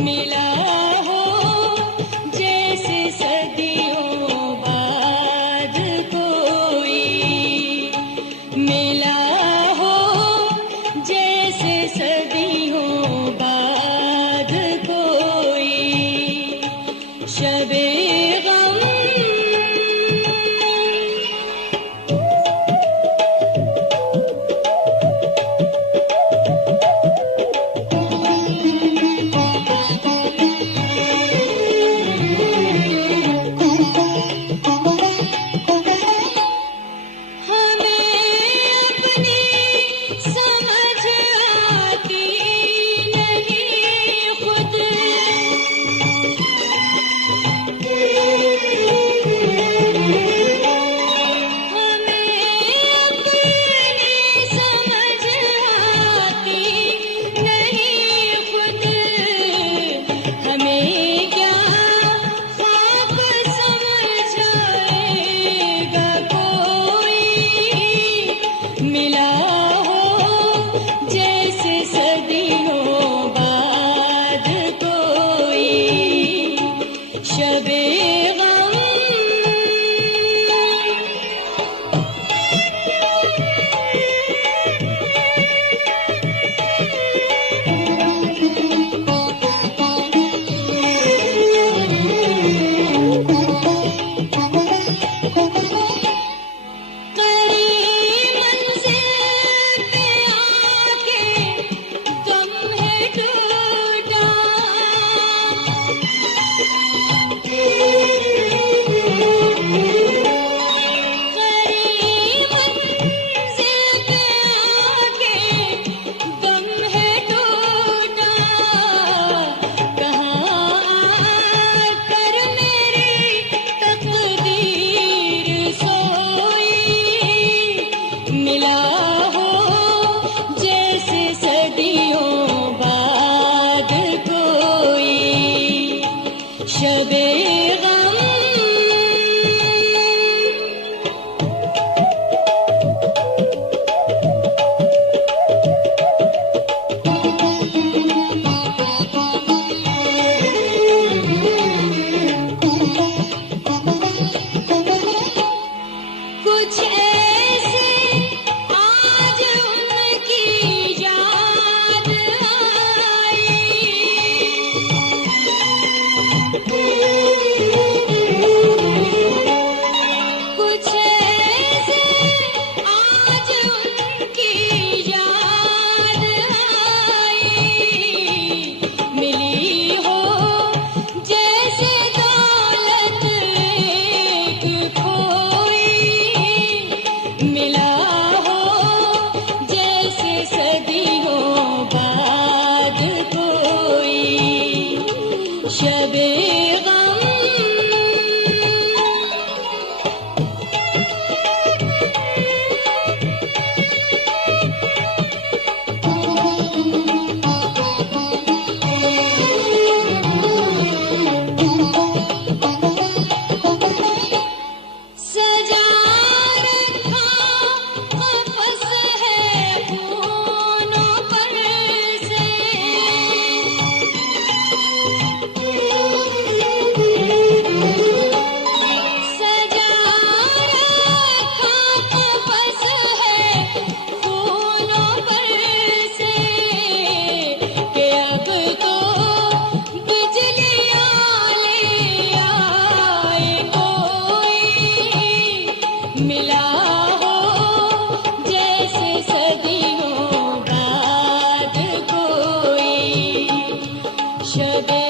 मिला हो जैसे सदियों बाद कोई, मिला हो जैसे सदियों बाद कोई, शबे गम। मिला हो जैसे सदियों बाद कोई, शबे गम। मिला हो जैसे सदियों बाद कोई, शबे गम। कुछ ऐसे आज उनकी याद आई, कुछ ऐसे आज उनकी याद आई, मिली हो जैसे दौलत एक खोई, मिला हो जैसे सदियों बाद कोई, शबे गम। सजा रखा कफस है फूलों पर से, सजा रखा कफस है फूलों पर से, कि अब तो बिजलियां ले आए कोई, मिला हो जैसे सदियों बाद कोई, शबे